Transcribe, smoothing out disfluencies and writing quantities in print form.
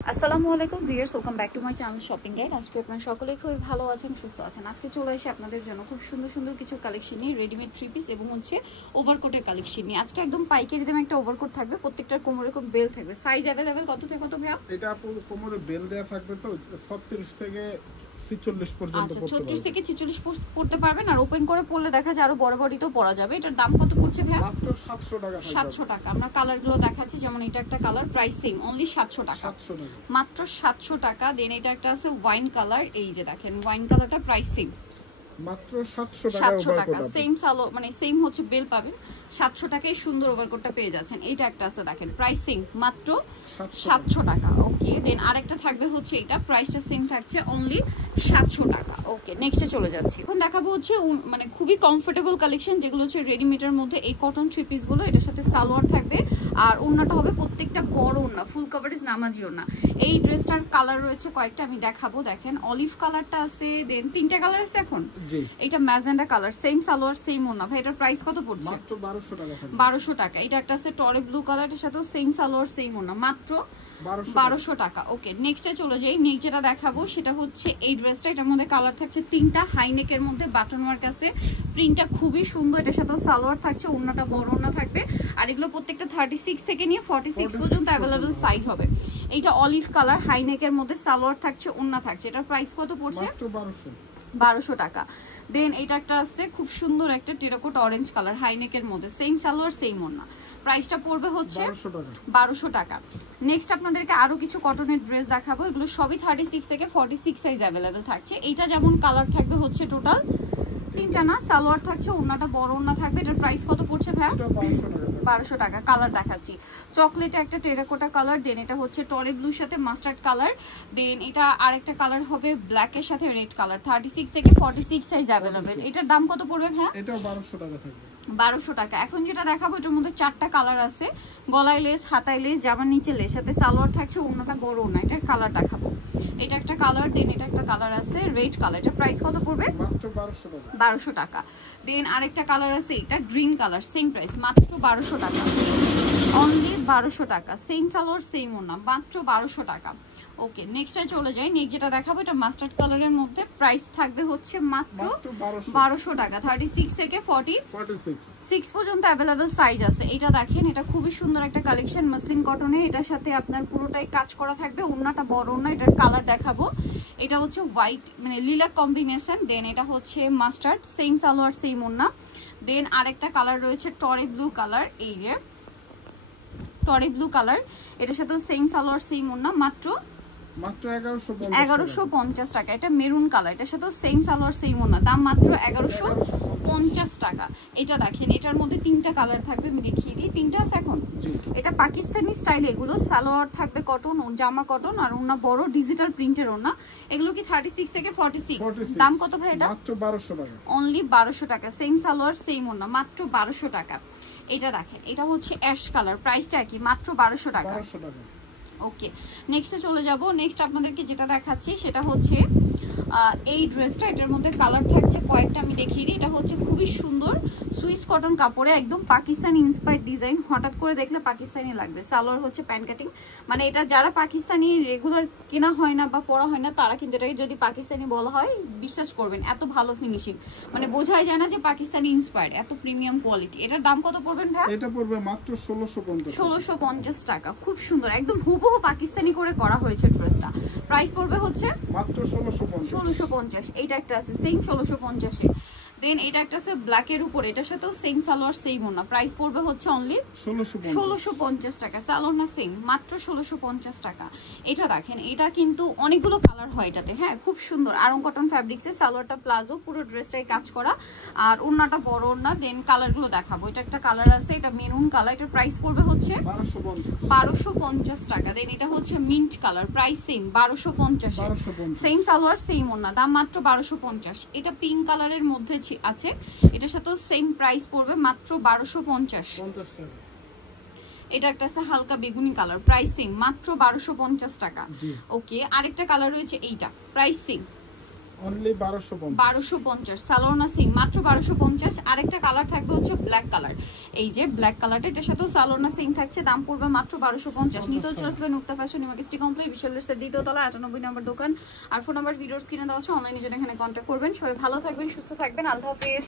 আসসালামু আলাইকুম viewers, welcome back to my channel shopping guide. আজকে আপনারা সকলেই খুবই ভালো আছেন, সুস্থ আছেন। আজকে চলে এসে আপনাদের জন্য খুব সুন্দর সুন্দর কিছু কালেকশন নিয়ে রেডিমেড থ্রি পিস এবং ওভারকোটের কালেকশন নিয়ে আজকে একদম পাইকারি দামে একটা ওভারকোট থাকবে। প্রত্যেকটার কোমরে এরকম বেল থাকবে। সাইজ अवेलेबल কত থেকে কত ভাইয়া? এটা আপনাদের কোমরে বেল দেয়া থাকবে তো 36 থেকে 46 পর্যন্ত পড়তে পারবে। 36 থেকে 46 পড়তে পারবেন। আর ওপেন করে পড়লে দেখা যায় আরো বড় বডিতেও পরা যাবে। এটার দাম কত পড়ছে ভাইয়া? মাত্র 700 টাকা। 700 টাকা। আমরা কালারগুলো দেখাচ্ছি, যেমন এটা একটা কালার, প্রাইস সেম, অনলি 700 টাকা। মাত্র 700 টাকা। দেন এটা একটা আছে ওয়াইন কালার, এই যে দেখেন ওয়াইন কালারটা প্রাইস সেম, মাত্র 700 টাকা। সেম সালো মানে সেম হচ্ছে বেল পাবেন। 700 টাকায় সুন্দর ওভারকোটটা পেয়ে যাচ্ছেন। এইটা একটা আছে দেখেন, প্রাইস সেম, মাত্র 700 টাকা। ওকে, দেন আরেকটা থাকবে হচ্ছে এটা, প্রাইসটা সেম থাকছে, অনলি 700 টাকা। ওকে, নেক্সটে চলে যাচ্ছি। এখন দেখাবো হচ্ছে মানে খুবই কমফোর্টেবল কালেকশন, যেগুলো হচ্ছে রেডিমেডের মধ্যে এই কটন থ্রি পিসগুলো। এটার সাথে সালোয়ার থাকবে আর ওড়নাটা হবে প্রত্যেকটা বড় ওড়না, ফুল কভারেজ নামাজি ওড়না। এই ড্রেসটার কালার রয়েছে কয়েকটা, আমি দেখাবো। দেখেন অলিভ কালারটা আছে, দেন তিনটা কালার আছে এখন। এটা magenta colour, same salwar same ওড়না। ভাই এটার প্রাইস কত পড়ছে? মাত্র 1200 টাকা। 1200 টাকা। এটা একটা আছে টরে ব্লু কালারের সাথে সেম সালোয়ার সেম ওড়না, মাত্র 1200 টাকা। ওকে, নেক্সটে চলে যাই। নেক্সট যেটা দেখাবো সেটা হচ্ছে এই ড্রেসটা। এটার মধ্যে কালার থাকছে তিনটা, হাইনেকের মধ্যে বাটন ওয়ার্ক আছে, প্রিন্টটা খুবই সুন্দর। এটার সাথে সালোয়ার থাকছে, ওড়নাটা বড় ওড়না থাকবে। আর এগুলো প্রত্যেকটা 36 থেকে নিয়ে 46 পর্যন্ত অ্যাভেলেবল সাইজ হবে। এইটা অলিভ কালার, হাইনেকের মধ্যে সালোয়ার থাকছে, ওড়না থাকছে। এটার প্রাইস কত পড়ছে? মাত্র 1200 টাকা। দেন এটা একটা আছে খুব সুন্দর একটা টেরাকোট অরেঞ্জ কালার, হাইনেকের মধ্যে সেম সালোয়ার সেম ওড়না। প্রাইসটা পড়বে হচ্ছে 1200 টাকা। নেক্সট আপনাদেরকে আরো কিছু কটনের ড্রেস দেখাবো। এগুলো সবই 36 থেকে 46 সাইজ অ্যাভেলেবেল থাকছে। এইটা যেমন কালার থাকবে হচ্ছে টোটাল তিনটা না, সালোয়ার থাকছে, ওড়নাটা বড় ওড়না থাকবে। এটার প্রাইস কত পড়ছে ভাই? 1200 টাকা। কালার দেখাচ্ছি, চকলেট একটা টেরাকোটা কালার, দেন এটা হচ্ছে টরে ব্লুর সাথে মাস্টার্ড কালার, দেন এটা আরেকটা কালার হবে ব্ল্যাকের সাথে রেড কালার। 36 থেকে 46 সাইজ অ্যাভেলেবেল। এটার দাম কত পড়বে ভাই? এটা 1200 টাকা থাকবে। 1200 টাকা। এখন যেটা দেখাবো এটার মধ্যে চারটা কালার আছে, গলায় লেস, হাতায় লেস, জামার নিচে লেস, সাথে সালোয়ার থাকছে, ওড়নাটা বড় ওড়না। এটা কালার দেখাবো। এটা একটা কালার, দেন এটা একটা কালার আছে রেড কালার। এটার প্রাইস কত পড়বে? মাত্র 1200 টাকা। 1200 টাকা। দেন আরেকটা কালার আছে, এটা গ্রিন কালার, সেম প্রাইস, মাত্র 1200 টাকা, অনলি 1200 টাকা। সেম সালোয়ার সেম ওড়না, মাত্র 1200 টাকা। ওকে, নেক্সটে চলে যাই। নেক্সট যেটা দেখাবো এটা মাস্টার্ড কালারের মধ্যে, প্রাইস থাকবে হচ্ছে মাত্র 1200 টাকা। 36 থেকে 46 পর্যন্ত অ্যাভেলেবেল সাইজ আছে। এটা দেখেন, এটা খুবই সুন্দর একটা কালেকশন, মাসলিন কটনে। এটার সাথে আপনার পুরোটাই কাজ করা থাকবে, ওড়নাটা বড় ওড়না। এটার কালার দেখাবো, এটা হচ্ছে হোয়াইট মানে লিলাক কম্বিনেশন, দেন এটা হচ্ছে মাস্টার্ড, সেম সালোয়ার সেম ওড়না। দেন আরেকটা কালার রয়েছে টরে ব্লু কালার, এই যে টরে ব্লু কালার, এটার সাথে সেম সালোয়ার সেম ওড়না, মাত্র 1150 টাকা। এটা মেরুন কালার, এটার সাথে সেম সালোয়ার সেম ওড়না, দাম মাত্র 1150 টাকা। এটা দেখেন, এটার মধ্যে তিনটা কালার থাকবে, আমি দেখিয়ে দিই। তিনটা আছে এখন। এটা পাকিস্তানি স্টাইল, এগুলো সালোয়ার থাকবে কটন, জামা কটন, আর ওড়না বড় ডিজিটাল প্রিন্টের ওড়না। এগুলো কি 36 থেকে 46? দাম কত ভাই এটা? মাত্র 1200 টাকা, অনলি 1200 টাকা। সেম সালোয়ার সেম ওড়না, মাত্র 1200 টাকা। এটা দেখেন, এটা হচ্ছে অ্যাশ কালার, প্রাইসটা কি? মাত্র 1200 টাকা। ওকে, নেক্সটে চলে যাব। নেক্সট আপনাদেরকে যেটা দেখাচ্ছি সেটা হচ্ছে এই ড্রেসটা। এটার মধ্যে কালার থাকছে কয়েকটা, আমি দেখিয়ে দিই। এটা হচ্ছে খুবই সুন্দর সুইস কটন কাপড়ে, একদম পাকিস্তানি ইন্সপায়ার্ড ডিজাইন। হঠাৎ করে দেখলে পাকিস্তানি লাগবে। সালোয়ার হচ্ছে প্যান্ট কাটিং, মানে এটা যারা পাকিস্তানি রেগুলার কেনা হয় না বা পরা হয় না, তারা কিন্তু এটাকে যদি পাকিস্তানি বলা হয় বিশ্বাস করবেন, এত ভালো ফিনিশিং, মানে বোঝাই যায় না যে পাকিস্তানি ইন্সপায়ার্ড, এত প্রিমিয়াম কোয়ালিটি। এটার দাম কত পড়বেন ভাই? এটা পড়বে মাত্র 1650 টাকা। খুব সুন্দর, একদম হুবহু পাকিস্তানি করে করা হয়েছে ড্রেসটা। প্রাইস পড়বে হচ্ছে মাত্র 1650। এইটা একটা আছে সেম 1650 এ। দেন এটা একটা আছে ব্ল্যাকের উপর, এটার সাথেও সেম সালোয়ার সেম ওড়না। প্রাইস পড়বে হচ্ছে অনলি 1650 টাকা। সালোয়ার না সেম, মাত্র 1650 টাকা। এটা দেখেন, এটা কিন্তু অনেকগুলো কালার হয় এটাতে, হ্যাঁ, খুব সুন্দর। আরং কটন ফ্যাব্রিক্সে, সালোয়ারটা প্লাজো, পুরো ড্রেসটাই কাজ করা, আর ওড়নাটা বড় ওড়না। দেন কালারগুলো দেখাবো। এটা একটা কালার আছে, এটা মেরুন কালার, এটার প্রাইস পড়বে হচ্ছে 1250 টাকা। দেন এটা হচ্ছে মিন্ট কালার, প্রাইস সেম 1250 এ, সেম সালোয়ার সেম ওড়না, দাম মাত্র 1250। এটা পিঙ্ক কালারের মধ্যে আছে, এটার সাথে সেম প্রাইস পড়বে মাত্র 1250। এটা একটা আছে হালকা বেগুনি কালার, প্রাইস সেম, মাত্র 1250 টাকা। ওকে, আরেকটা কালার রয়েছে এইটা, প্রাইস সেম, অনলি 1250 1250 সালোনা সিং মাত্র 1250 আরেকটা কালার থাকবে হচ্ছে ব্ল্যাক কালার এই যে ব্ল্যাক কালারটা এটার সাথেও সালোনা সিং থাকছে দাম পড়বে মাত্র 1250 নিতে চলে আসবে নুক্তা ফ্যাশন ইমার্কেসটি কমপ্লিট বিশালের দ্বিতীয় তলা 98 নম্বর দোকান আর ফোন নাম্বার ভিডিওস কিনে দেওয়া আছে অনলাইনে জন্য এখানে কন্টাক্ট করবেন সবাই ভালো থাকবেন সুস্থ থাকবেন আল্লাহ হাফেজ